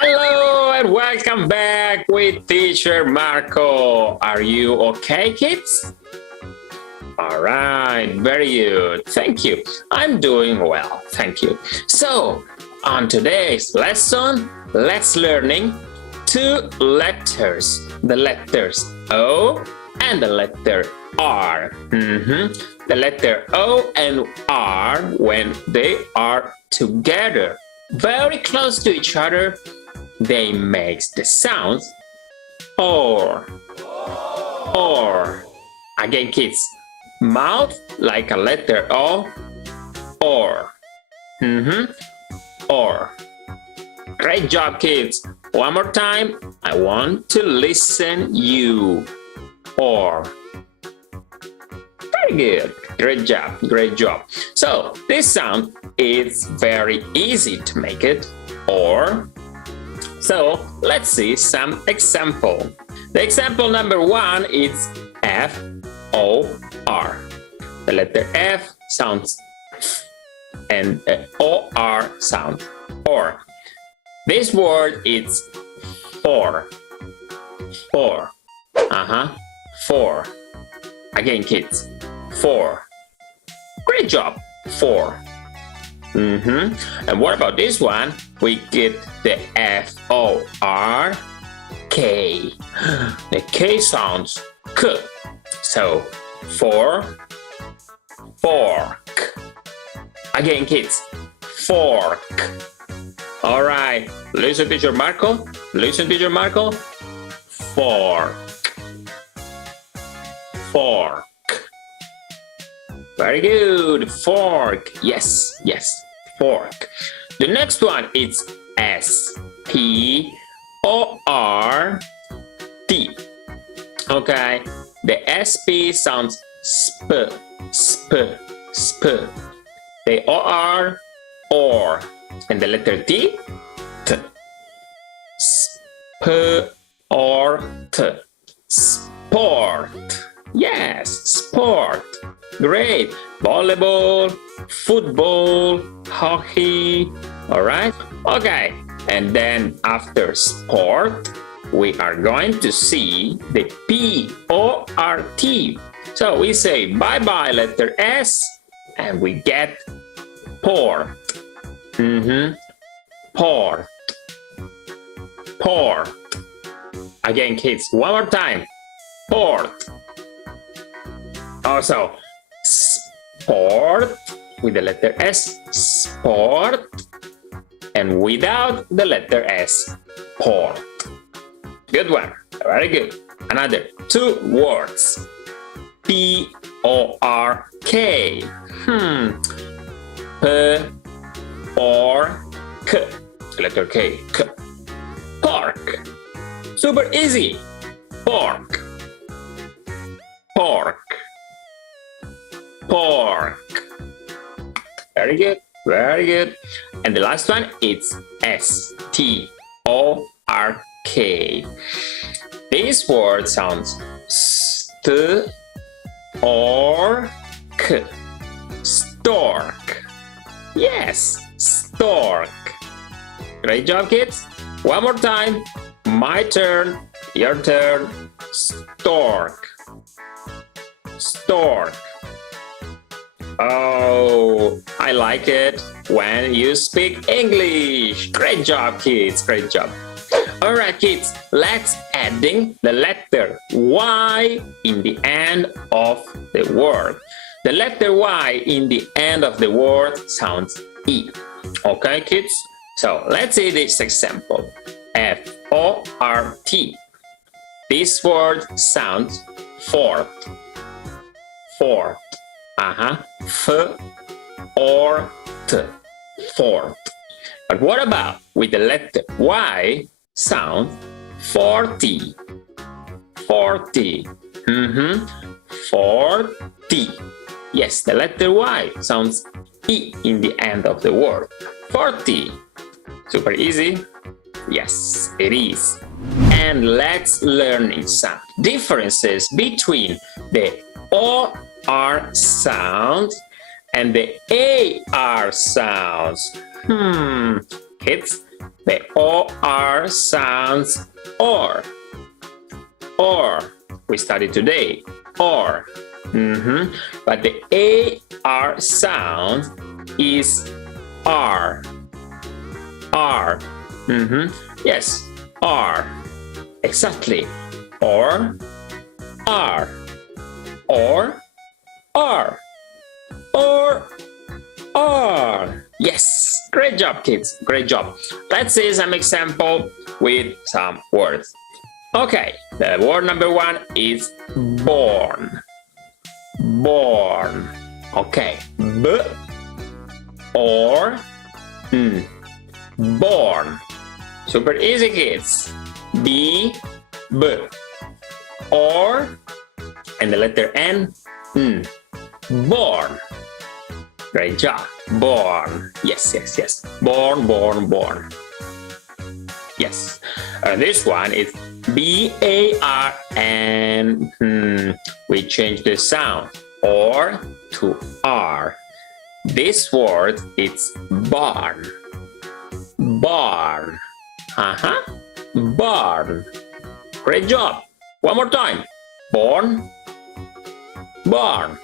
Hello and welcome back with teacher Marco. Are you okay, kids? All right, very good. Thank you. I'm doing well. Thank you. So, on today's lesson, let's learning two letters. The letters O and the letter R. The letter O and R, when they are together, very close to each other, they make the sounds or. Again, kids, mouth like a letter O, or. Or. Great job, kids. One more time. I want to listen you. Or. Very good. Great job. Great job. So this sound is very easy to make it. Or. So let's see some example. The example number one is F-O-R. The letter F sounds F and O-R sound or. This word is for. For. For. Again, kids. For. Great job. For. And what about this one? We get the F-O-R-K. The K sounds K. So, for, fork. Again, kids, fork. All right, listen, teacher Marco. Listen, teacher Marco. Fork. Fork. Very good. Fork. Yes, yes. Fork. The next one is S-P-O-R-T. Okay. The S-P sounds sp, sp, sp. The O-R, or. And the letter T, T. Sp-or-t. Sport. Yes, sport. Great. Volleyball, football, hockey. All right. Okay. And then after sport, we are going to see the P-O-R-T. So we say bye-bye letter S and we get port. Port. Port. Again, kids, one more time. Port. Also, sport with the letter S, sport, and without the letter S, port. Good one, very good. Another two words, P-O-R-K. P-O-R-K, letter K, K. Pork. Super easy. Pork. Pork. Pork. Very good, very good. And the last one is S-T-O-R-K. This word sounds st or k. Stork. Yes, stork. Great job, kids. One more time. My turn, your turn. Stork. Stork. Oh, I like it when you speak English. Great job, kids. Great job. All right, kids, let's adding the letter Y in the end of the word. The letter Y in the end of the word sounds E. Okay, kids? So let's see this example. F-O-R-T. This word sounds fort. Fort. F or T. Fort. But what about with the letter Y sound 40? 40. 40. Yes, the letter Y sounds E in the end of the word. 40. Super easy? Yes, it is. And let's learn some differences between the OR sound and the AR sounds. Kids, the OR sounds or. We studied today, or. But the AR sound is R. Yes, R. Exactly. Or R. Or R. Or R. Yes. Great job, kids. Great job. Let's see some example with some words. Okay, the word number 1 is born. Born. Okay. B or born. Super easy, kids. B or and the letter N. Born. Great job. Born. Yes. Born. Yes. This one is BARN. We change the sound or to R. This word is barn. Barn. Barn. Great job. One more time. Born. Barn.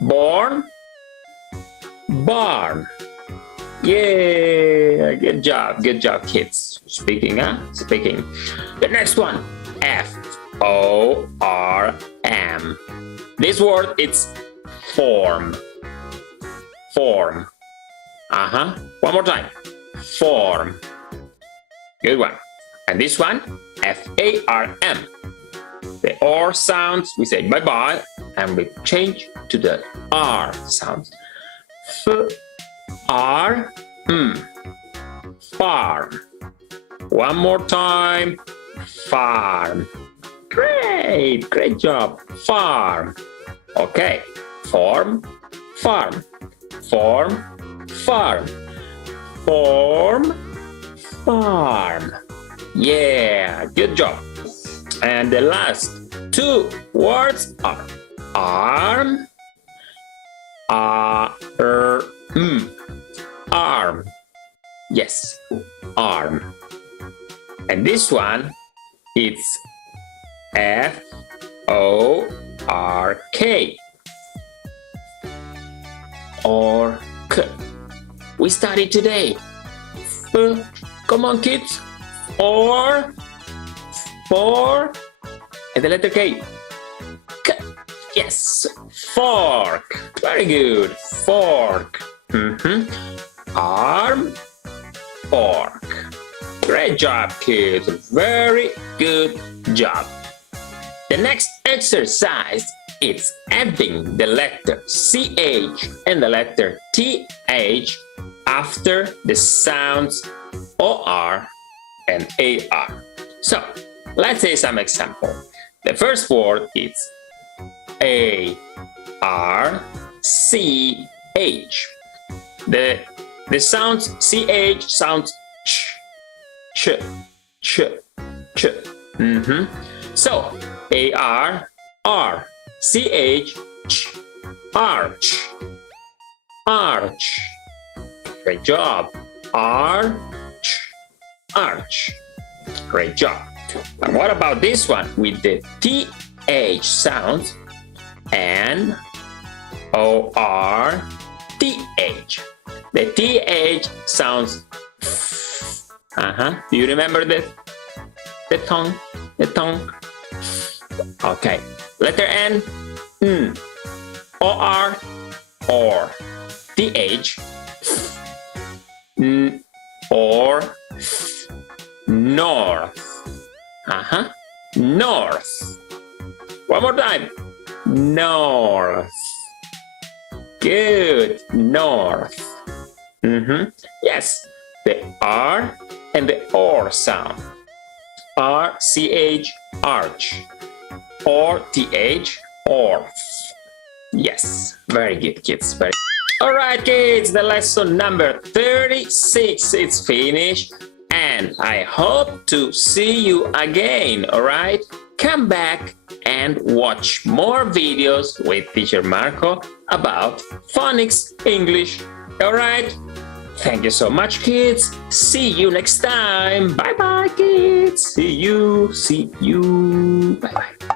Born. Barn. Yeah, good job, kids. Speaking. The next one, FORM. This word is form. Form. One more time. Form. Good one. And this one, FARM. The R sounds, we say bye-bye, and we change to the R sound. Farm. One more time. Farm. Great job. Farm. Okay. Farm. Farm. Yeah, good job. And the last 2 words are arm. Arm. Yes, arm. And this one, it's FORK. Or K. We studied today. Come on, kids. Or, for, and the letter K. K. Yes, fork. Very good. Fork. Arm, fork. Great job, kids. Very good job. The next exercise is adding the letter CH and the letter TH after the sounds OR and AR. So, let's say some example. The first word is ARCH. The sounds CH sounds ch. So AR CH arch. Great job. Arch. Great job. And what about this one with the TH sound and ORTH? The TH sounds. Do you remember the tongue? Okay. Letter N. OR or TH. Or north. North. One more time. North. Good. North. Yes. The R and the OR sound. RCH arch. Or TH orth. Yes. Very good, kids. Very good. Alright, kids. The lesson number 36 is finished. and I hope to see you again, alright? Come back and watch more videos with teacher Marco about phonics English, alright? Thank you so much, kids. See you next time. Bye bye, kids. See you. Bye bye.